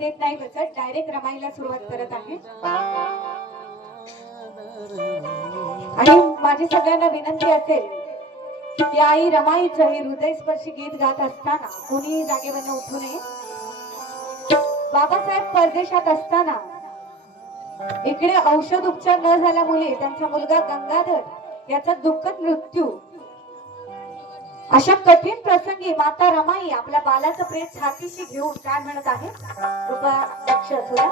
देत नाही बसत, डायरेक्ट रमाईला सुरुवात करत आहे. आणि माझी सगळ्यांना विनंती असेल की आई रमाईचं हे हृदयस्पर्शी गीत गात असताना कोणी जागेवरनं उठू नये. बाबासाहेब परदेशात असताना इकडे औषध उपचार न झाल्यामुळे त्यांचा मुलगा गंगाधर याचा दुःखद मृत्यू. अशा कठीण प्रसंगी माता रमाई आपल्या बालाचं प्रेत छातीशी घेऊन काय म्हणत आहे, कृपा लक्ष असू द्या.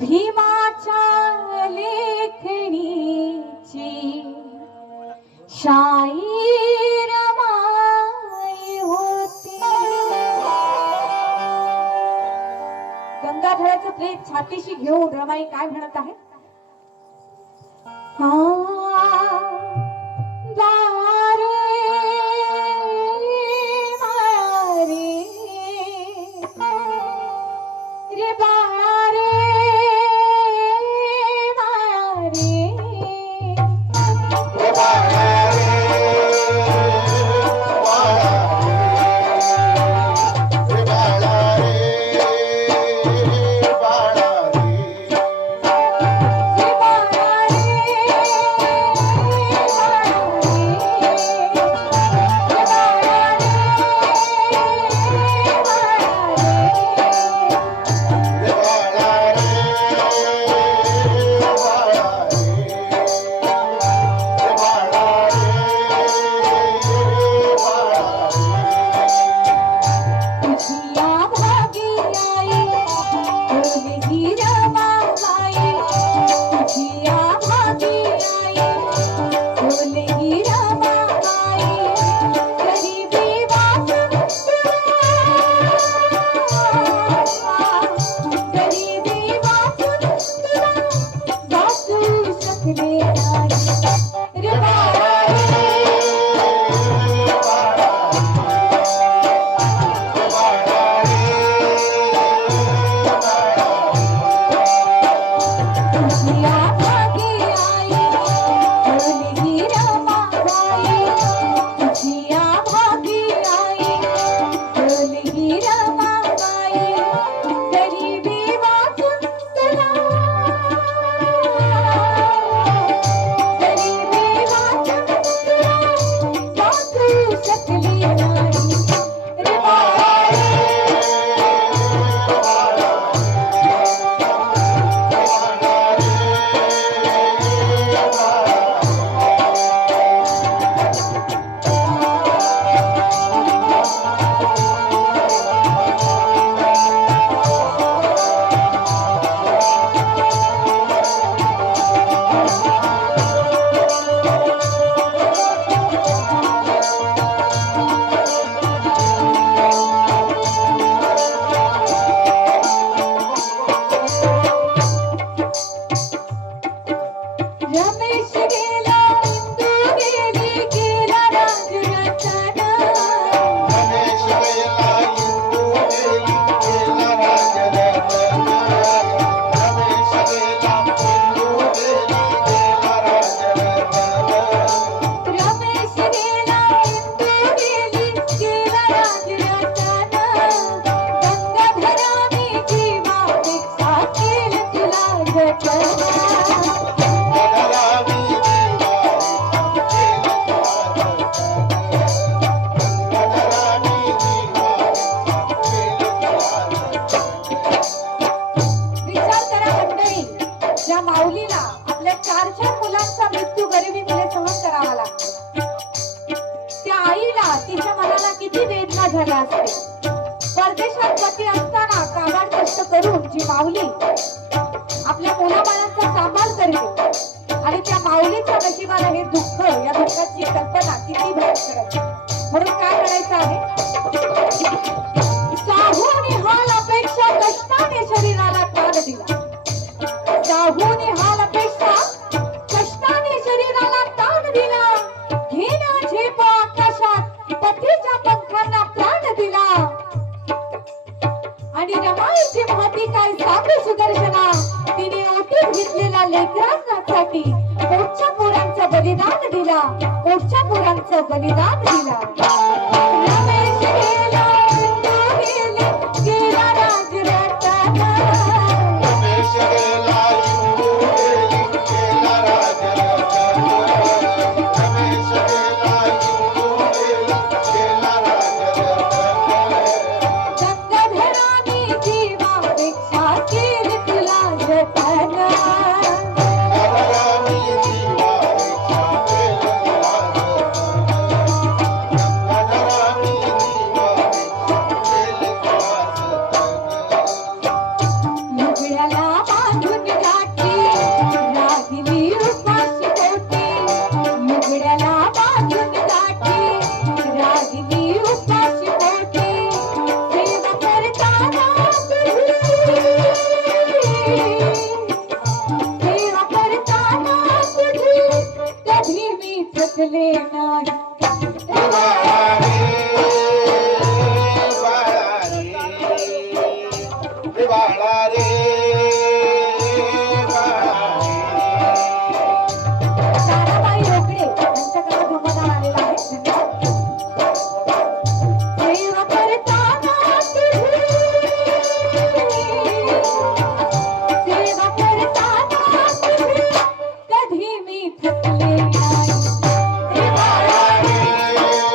भीमाच्या लेखणीची शाई रमाई होती. गंगाधराचं प्रेत छातीशी घेऊन रमाई काय म्हणत आहे, आपल्या 4 मुलांचा मृत्यू गरिबीमुळे सहन करावा लागतो. त्या आईला तिच्या मनाला किती वेदना झाल्या असते. परदेशात पती असताना काबाड कष्ट करून जी माऊली आपल्या मुलाबाळांचा सांभाळ करते आणि त्या माऊलीच्या नशिबाला हे दुःख, या दुःखाची कल्पना किती भयंकर असते. म्हणून काय करायचं आहे, साहूने हाल अपेक्षा कष्टाने शरीराला ताण दिला. साहूने हाल अपेक्षा कष्टाने शरीराला ताण दिला. घेण्या झेप आकाशात पतीच्या पंखांना प्राण दिला. आणि रमाईची महती काय सांगू सुदर्शना, तिने ओटीत घेतलेल्या लेकरांसाठी पोटच्या पोरांचं बलिदान दिला. पोटच्या पोरांचं बलिदान दिला. रमेश गेला, इंदू गेली, गेला राजरत्न. रमेश गेला, इंदू गेली, गेला राजरत्न. रमेश गेला, इंदू गेली, गेला राजरत्न. गंगाधराने जीवापेक्षा केली तुला जतन. गंगाधराने जीवापेक्षा केली तुला जतन. गंगाधराने जीवापेक्षा केली तुला जतन. लुगड्याला बांधून गाठी लागली उपाशी पोटी. लुगड्याला बांधून गाठी लागली उपाशी पोटी. सेवा करताना तुझी, सेवा करताना तुझी कधी मी थकले नाही. बाळा रे, बाळा रे, बाळा रे. ताराबाई रोकडे यांच्याकडे धुमदान आलेला आहे. सेवा करताना तुझी, सेवा करताना तुझी कधी मी थकले नाही. रे बाळा रे, बाळा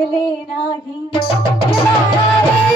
ऐकले नाही हे बाळा रे